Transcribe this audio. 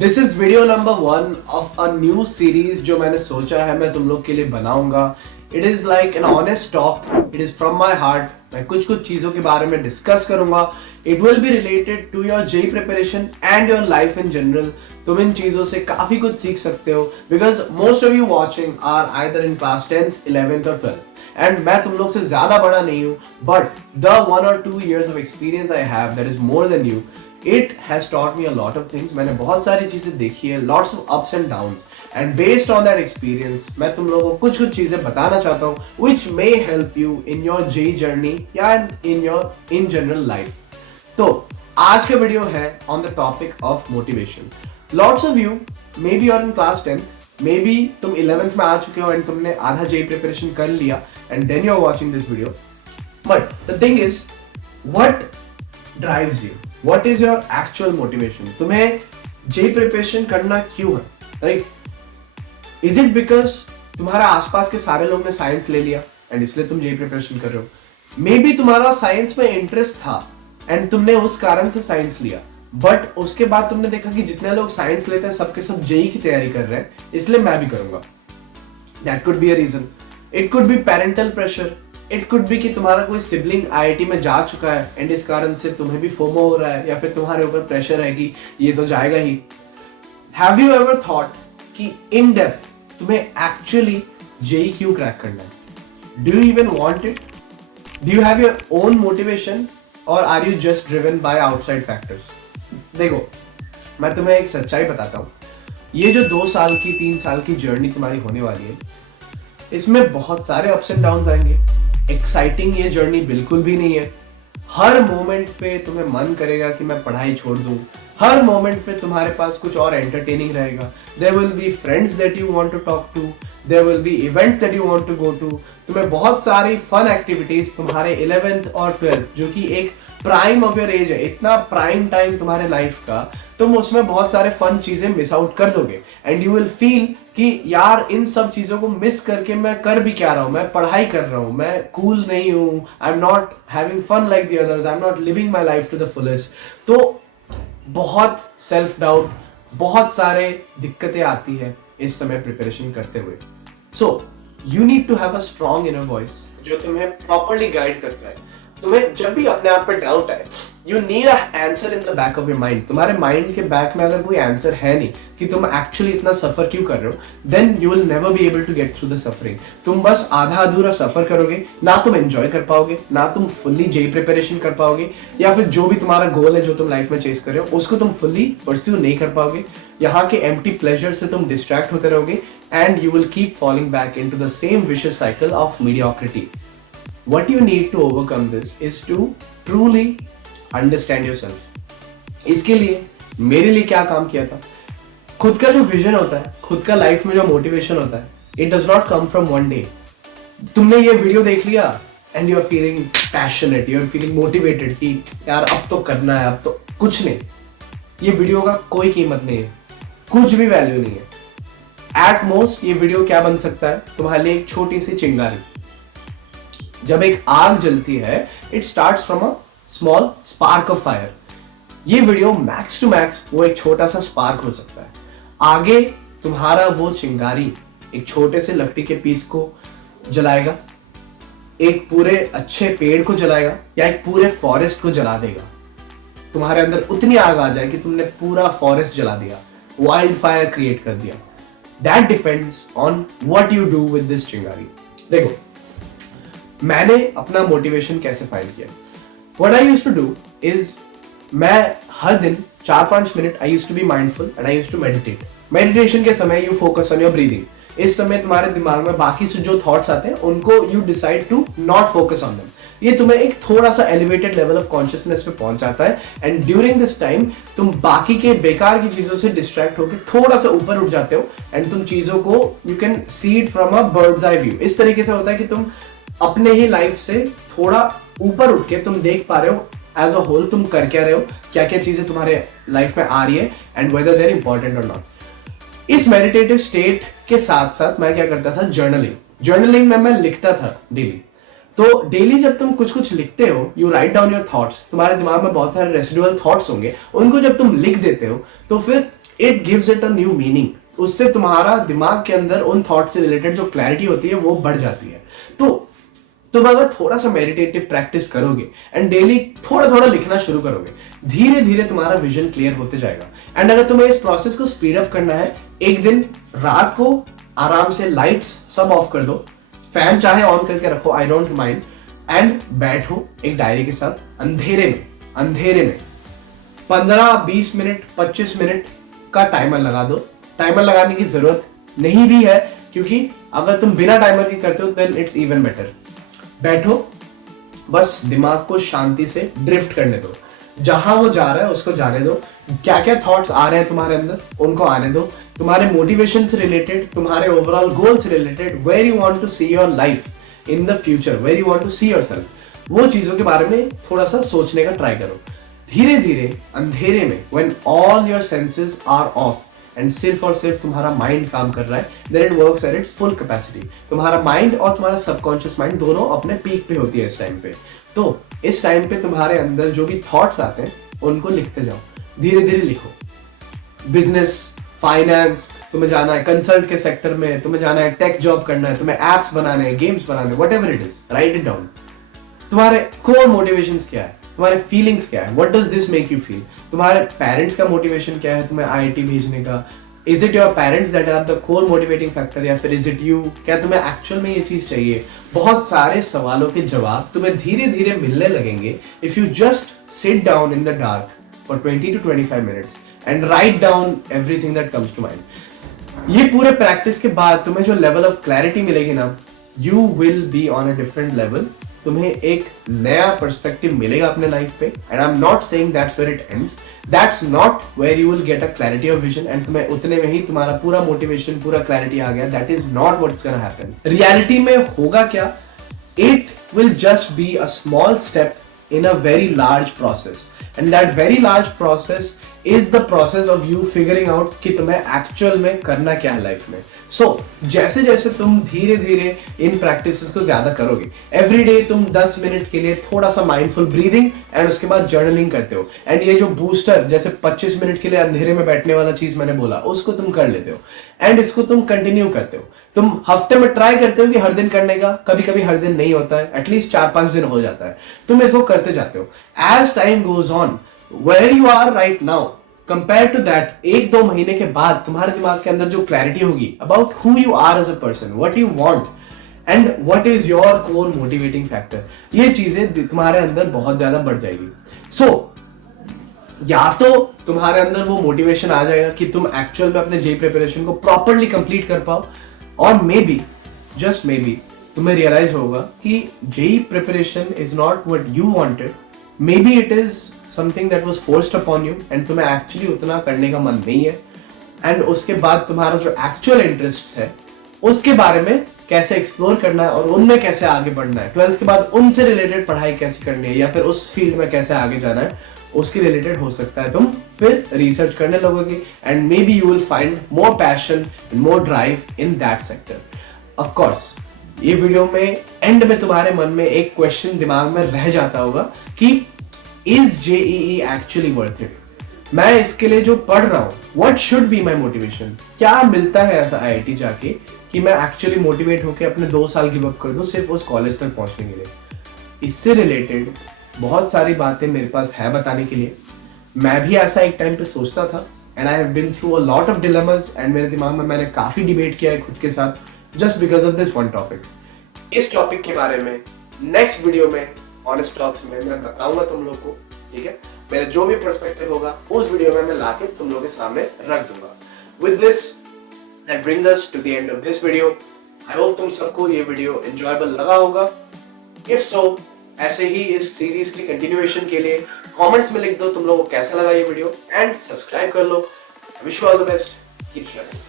This is video number 1 of a new series जो मैंने सोचा है मैं तुम लोग के लिए बनाऊंगा. It is like an honest talk. It is from my heart. मैं कुछ चीजों के बारे में डिस्कस करूंगा. It will be related to your JEE preparation and your life in general. तुम इन चीजों से काफी कुछ सीख सकते हो because most of you watching are either in class 10th 11th और 12th. एंड मैं तुम लोग से ज्यादा बड़ा नहीं हूं, but the 1 or 2 years of experience I have that is more than you. It has taught me a lot of things. मैंने बहुत सारी चीजें देखी है, lots of ups and downs, and based on that experience, मैं तुम लोगों को कुछ चीजें बताना चाहता हूँ, which may help you in your JEE journey या in your in general life. तो आज का वीडियो है on the topic of motivation. Lots of you, maybe you're in class 10th, maybe तुम 11th में आ चुके हो and तुमने आधा JEE preparation कर लिया, and then you're watching this video. But the thing is, what drives you? What is your actual motivation? तुम्हें JEE preparation करना क्यों है, राइट? इज इट बिकॉज तुम्हारे आसपास के सारे लोग ने साइंस ले लिया एंड इसलिए तुम जेई प्रिपरेशन कर रहे हो? मे बी तुम्हारा साइंस में इंटरेस्ट था एंड तुमने उस कारण से साइंस लिया, बट उसके बाद तुमने देखा कि जितने लोग साइंस लेते हैं सबके सब जेई की तैयारी कर रहे हैं, इसलिए मैं भी करूंगा. That could be a reason. It could be parental pressure. It could be कि तुम्हारा कोई सिबलिंग आईआईटी में जा चुका है एंड इस कारण से तुम्हें भी फोमो हो रहा है, या फिर तुम्हारे ऊपर प्रेशर है कि ये तो जाएगा ही. हैव यू एवर थॉट कि इन डेप्थ तुम्हें एक्चुअली जेई क्यों क्रैक करना है? Do you even want it? Do you have your own motivation और are you just driven by outside factors? देखो, मैं तुम्हें एक सच्चाई बताता हूँ. ये जो 2 साल की 3 साल की जर्नी तुम्हारी होने वाली है, इसमें बहुत सारे अप्स एंड डाउन्स आएंगे. एक्साइटिंग ये जर्नी बिल्कुल भी नहीं है. हर मोमेंट पे तुम्हें मन करेगा कि मैं पढ़ाई छोड़ दूं. हर मोमेंट पे तुम्हारे पास कुछ और एंटरटेनिंग रहेगा. There will be friends that you want to talk to. There will be events that you want to go to. तुम्हें बहुत सारी फन एक्टिविटीज तुम्हारे 11th और 12th, जो कि एक प्राइम ऑफ योर एज है, इतना प्राइम टाइम तुम्हारे लाइफ का, तुम उसमें बहुत सारे फन चीजें मिस आउट कर दोगे एंड यू विल फील कि यार इन सब चीजों को मिस करके मैं कर भी क्या रहा हूं, मैं पढ़ाई कर रहा हूं, मैं कूल नहीं हूं, I am not having fun like the others, I am not living my life to the fullest. तो बहुत सेल्फ डाउट, बहुत सारे दिक्कतें आती है इस समय प्रिपरेशन करते हुए. So you need to have a strong inner voice जो तुम्हें प्रॉपरली गाइड करता है. तुम्हें जब भी अपने आप पे डाउट आए, you need a answer in the back of your mind. तुम्हारे माइंड के बैक में अगर कोई आंसर है नहीं कि तुम एक्चुअली इतना सफर क्यों कर रहे हो, then you will never be able to get through the suffering. तुम बस आधा अधूरा सफर करोगे, ना तुम एंजॉय कर पाओगे, ना तुम फुल्ली जेई प्रिपरेशन कर पाओगे, या फिर जो भी तुम्हारा गोल है जो तुम लाइफ में चेस कर रहे हो उसको तुम फुल्ली परस्यू नहीं कर पाओगे. यहाँ के एम्प्टी प्लेजर से तुम डिस्ट्रैक्ट होते रहोगे and you will keep falling back into the same vicious cycle of mediocrity. What you need to overcome this is to truly understand yourself. इसके लिए मेरे लिए क्या काम किया था? खुद का जो विजन होता है, खुद का लाइफ में जो मोटिवेशन होता है, it does not come from one day. तुमने ये वीडियो देख लिया and you are feeling passionate, you are feeling motivated कि यार अब तो करना है, अब तो कुछ नहीं. ये वीडियो का कोई कीमत नहीं है, कुछ भी वैल्यू नहीं है. At most ये वीडियो क्या बन सकता है तुम्हारे लिए? एक छोटी सी चिंगारी. जब एक आग जलती है, it starts from a small spark of fire. ये वीडियो मैक्स टू मैक्स वो एक छोटा सा स्पार्क हो सकता है. आगे तुम्हारा वो चिंगारी एक छोटे से लकड़ी के पीस को जलाएगा, एक पूरे अच्छे पेड़ को जलाएगा, या एक पूरे फॉरेस्ट को जला देगा. तुम्हारे अंदर उतनी आग आ जाए कि तुमने पूरा फॉरेस्ट जला दिया, वाइल्ड फायर क्रिएट कर दिया. That depends on what you do with this चिंगारी. देखो, मैंने अपना मोटिवेशन कैसे फाइंड किया? What I used to do is, मैं हर दिन 4-5 minute I used to be mindful and I used to meditate. Meditation के समय you focus on your breathing. इस समय तुम्हारे दिमाग में बाकी से जो थॉट्स आते हैं उनको you decide to not focus on them. ये तुम्हें एक थोड़ा सा एलिवेटेड लेवल ऑफ कॉन्शियसनेस पे पहुंच जाता है एंड ड्यूरिंग दिस टाइम तुम बाकी के बेकार की चीजों से डिस्ट्रैक्ट होकर थोड़ा सा ऊपर उठ जाते हो एंड तुम चीजों को you can see it from a bird's eye view. इस तरीके से होता है कि तुम अपने ही लाइफ से थोड़ा ऊपर उठ के तुम देख पा रहे हो एज अ होल तुम कर क्या रहे हो, क्या क्या चीजें तुम्हारे लाइफ में आ रही है and whether they are important और नॉट. इस मेडिटेटिव स्टेट के साथ साथ मैं क्या करता था? जर्नलिंग में मैं लिखता था डेली. तो डेली जब तुम कुछ लिखते हो, you write down your thoughts, तुम्हारे दिमाग में बहुत सारे रेसिडुअल थॉट्स होंगे, उनको जब तुम लिख देते हो तो फिर it gives it a new meaning. उससे तुम्हारा दिमाग के अंदर उन थॉट से रिलेटेड जो क्लैरिटी होती है वो बढ़ जाती है। तो तुम अगर थोड़ा सा मेडिटेटिव प्रैक्टिस करोगे एंड डेली थोड़ा थोड़ा लिखना शुरू करोगे, धीरे धीरे तुम्हारा विजन क्लियर होते जाएगा। एंड अगर तुम्हें इस प्रोसेस को स्पीड अप करना है, एक दिन रात को आराम से लाइट्स सब ऑफ कर दो, फैन चाहे ऑन करके रखो, आई डोंट माइंड, एंड बैठो एक डायरी के साथ अंधेरे में 15-20 मिनट 25 मिनट का टाइमर लगा दो। टाइमर लगाने की जरूरत नहीं भी है, क्योंकि अगर तुम बिना टाइमर के करते हो देन इट्स इवन बेटर। बैठो, बस दिमाग को शांति से ड्रिफ्ट करने दो, जहां वो जा रहा है उसको जाने दो। क्या क्या थॉट्स आ रहे हैं तुम्हारे अंदर उनको आने दो। तुम्हारे मोटिवेशन से रिलेटेड, तुम्हारे ओवरऑल गोल से related, where you want to see your life in the future, where you want to see yourself, वो चीजों के बारे में थोड़ा सा सोचने का ट्राई करो। धीरे धीरे अंधेरे में, when all your senses are off and सिर्फ और सिर्फ तुम्हारा माइंड काम कर रहा है, then it works at its full capacity. तुम्हारा माइंड और तुम्हारा सबकॉन्शियस माइंड दोनों अपने पीक पे होती है इस टाइम पे। तो इस टाइम पे तुम्हारे अंदर जो भी थॉट्स आते हैं उनको लिखते जाओ, धीरे धीरे लिखो। बिजनेस, फाइनेंस, तुम्हें जाना है कंसल्ट के सेक्टर में, तुम्हें जाना है टेक जॉब करना है, तुम्हें एप्स बनाने हैं, गेम्स बनाने, whatever it is, write it down. तुम्हारे कोर मोटिवेशंस क्या है, तुम्हारे फीलिंग्स क्या है, what does this make you feel. तुम्हारे पेरेंट्स का मोटिवेशन क्या है तुम्हें आईआईटी भेजने का, is it your parents that are the core motivating factor, या फिर इज इट यू, क्या तुम्हें एक्चुअल में ये चीज चाहिए। बहुत सारे सवालों के जवाब तुम्हें धीरे धीरे मिलने लगेंगे if you just sit down in the dark for 20 to 25 minutes and write down everything that comes to mind. ये पूरे प्रैक्टिस के बाद तुम्हें जो लेवल ऑफ क्लैरिटी मिलेगी ना, you will be on a different level. तुम्हें एक नया पर्सपेक्टिव मिलेगा अपने लाइफ पे, and I am not saying that's where it ends, that's not where you will get a clarity of vision and तुम्हें उतने में ही तुम्हारा पूरा मोटिवेशन, पूरा क्लैरिटी आ गया। That is not what's gonna happen. Reality में होगा क्या, it will just be a small step in a very large process, and that very large process is the process of you figuring out कि तुम्हें actual में करना क्या है life में। सो जैसे जैसे तुम धीरे धीरे इन प्रैक्टिसेस को ज्यादा करोगे, एवरी डे तुम 10 मिनट के लिए थोड़ा सा माइंडफुल ब्रीदिंग एंड उसके बाद जर्नलिंग करते हो, एंड ये जो बूस्टर जैसे 25 मिनट के लिए अंधेरे में बैठने वाला चीज मैंने बोला उसको तुम कर लेते हो, एंड इसको तुम कंटिन्यू करते हो। तुम हफ्ते में ट्राई करते हो कि हर दिन करने का, कभी कभी हर दिन नहीं होता है, एटलीस्ट 4-5 दिन हो जाता है, तुम इसको करते जाते हो। As time goes on, where you are right now compare to that, 1-2 महीने के बाद तुम्हारे दिमाग के अंदर जो क्लैरिटी होगी about who you are as a person, what you want and what is your core motivating factor, ये चीजें तुम्हारे अंदर बहुत ज्यादा बढ़ जाएगी। सो या तो तुम्हारे अंदर वो मोटिवेशन आ जाएगा कि तुम एक्चुअल में अपने जेई प्रिपरेशन को प्रॉपरली कंप्लीट कर पाओ, और मे बी, जस्ट मे बी, तुम्हें रियलाइज होगा कि JEE preparation is not what you wanted, maybe it is something that was forced upon you एंड तुम्हें एक्चुअली उतना करने का मन नहीं है। एंड उसके बाद तुम्हारा जो एक्चुअल इंटरेस्ट है उसके बारे में कैसे एक्सप्लोर करना है और उनमें कैसे आगे बढ़ना है, 12th के बाद उनसे रिलेटेड पढ़ाई कैसे करनी है, या फिर उस फील्ड में कैसे आगे जाना है, उसके रिलेटेड हो सकता है तुम फिर रिसर्च करने लगोगे, and may be you will find more passion and more drive in that sector. Of course ये वीडियो में एंड में तुम्हारे मन में एक क्वेश्चन दिमाग में रह जाता होगा कि is JEE actually worth it, मैं इसके लिए जो पढ़ रहा हूं, what should be my motivation, क्या मिलता है ऐसा आईआईटी जाके कि मैं एक्चुअली मोटिवेट होकर अपने 2 साल गिव अप कर दूं सिर्फ उस कॉलेज तक पहुंचने के लिए। इससे रिलेटेड बहुत सारी बातें मेरे पास है बताने के लिए। मैं भी ऐसा एक टाइम पे सोचता था, and I have been through a lot of dilemmas, एंड मेरे दिमाग में मैंने काफी डिबेट किया है खुद के साथ just because of this one topic. इस टॉपिक के बारे में नेक्स्ट वीडियो में ऑनेस्ट टॉक्स में मैं बताऊंगा तुम लोग को, ठीक है। मेरा जो भी पर्सपेक्टिव होगा उस वीडियो में मैं लाके तुम लोगों के सामने रख दूंगा। With this that brings us to the end of this video. I hope तुम सबको ये वीडियो एंजॉयबल लगा होगा। इफ सो, ऐसे ही इस सीरीज की कंटिन्यूएशन के लिए कमेंट्स में लिख दो तुम लोगों को कैसा लगा ये वीडियो, एंड सब्सक्राइब कर लो। Wish you all the best, keep sharing.